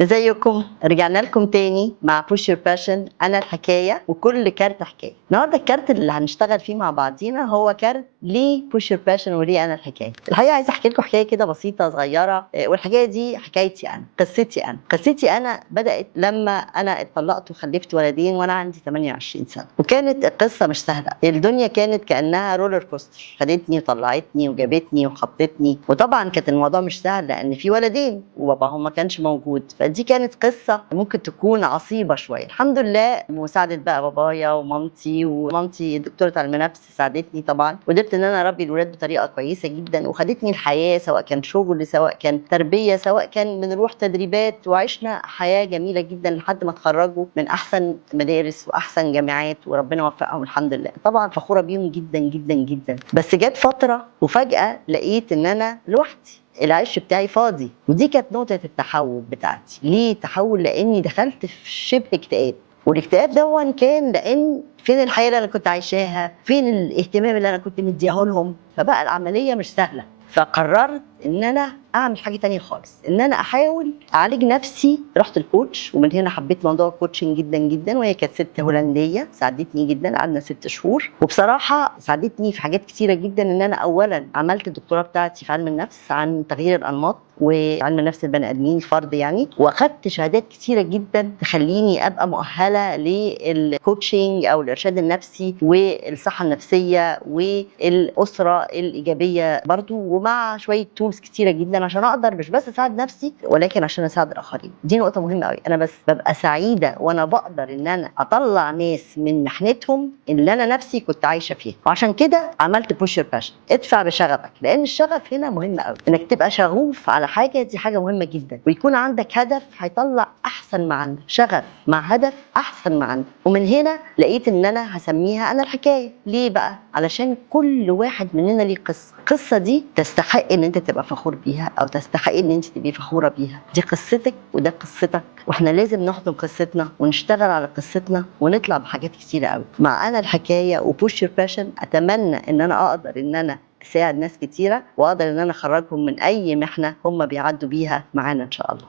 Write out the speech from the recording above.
ازيكم؟ رجعنا لكم تاني مع بوش يور باشن. انا الحكايه وكل كارت حكايه. النهارده الكارت اللي هنشتغل فيه مع بعضينا هو كارت ليه بوش يور باشن وليه انا الحكايه. الحقيقه عايزه احكي لكم حكايه كده بسيطه صغيره، والحكايه دي حكايتي انا، قصتي انا بدات لما انا اتطلقت وخلفت ولدين وانا عندي 28 سنه، وكانت القصه مش سهله. الدنيا كانت كانها رولر كوستر، خدتني وطلعتني وجابتني وخبطتني، وطبعا كانت الموضوع مش سهل لان في ولدين وباباهم ما كانش موجود. دي كانت قصة ممكن تكون عصيبة شوية. الحمد لله مساعدة بقى بابايا ومامتي دكتورة علم نفس ساعدتني طبعا، وقدرت ان انا اربي الولاد بطريقة كويسة جدا، وخدتني الحياة سواء كان شغل سواء كان تربية سواء كان بنروح تدريبات، وعشنا حياة جميلة جدا لحد ما اتخرجوا من احسن مدارس واحسن جامعات وربنا وفقهم الحمد لله. طبعا فخورة بيهم جدا جدا جدا. بس جت فترة وفجأة لقيت ان انا لوحدي، العش بتاعي فاضي، ودي كانت نقطة التحول بتاعتي. ليه تحول؟ لاني دخلت في شبه اكتئاب، والاكتئاب ده كان لان فين الحياة اللي انا كنت عايشاها، فين الاهتمام اللي انا كنت مدياه لهم، فبقى العملية مش سهلة. فقررت ان انا اعمل حاجه تانية خالص، ان انا احاول اعالج نفسي. رحت الكوتش، ومن هنا حبيت موضوع الكوتشنج جدا جدا، وهي كانت ست هولنديه ساعدتني جدا، قعدنا 6 شهور، وبصراحه ساعدتني في حاجات كتيره جدا. ان انا اولا عملت الدكتوراه بتاعتي في علم النفس عن تغيير الانماط وعلم نفس البني ادمين الفرد يعني، واخدت شهادات كتيره جدا تخليني ابقى مؤهله للكوتشنج او الارشاد النفسي والصحه النفسيه والاسره الايجابيه برضو، ومع شويه تولز كتيره جدا عشان اقدر مش بس اساعد نفسي ولكن عشان اساعد الاخرين. دي نقطه مهمه قوي. انا بس ببقى سعيده وانا بقدر ان انا اطلع ناس من محنتهم اللي انا نفسي كنت عايشه فيها، وعشان كده عملت بوش يور باشن. ادفع بشغفك، لان الشغف هنا مهم قوي، انك تبقى شغوف على حاجه، دي حاجه مهمه جدا، ويكون عندك هدف هيطلع احسن ما عندك. شغف مع هدف احسن ما عندك. ومن هنا لقيت ان انا هسميها انا الحكايه. ليه بقى؟ علشان كل واحد مننا ليه قصه، القصه دي تستحق ان انت تبقى فخور بيها، او تستحق ان انت تبقي فخوره بيها. دي قصتك وده قصتك، واحنا لازم نحضن قصتنا ونشتغل على قصتنا ونطلع بحاجات كتيره قوي. مع انا الحكايه وبوش يور باشن اتمنى ان انا اقدر ان انا اساعد ناس كتيره، واقدر ان انا اخرجهم من اي محنه هم بيعدوا بيها معانا ان شاء الله.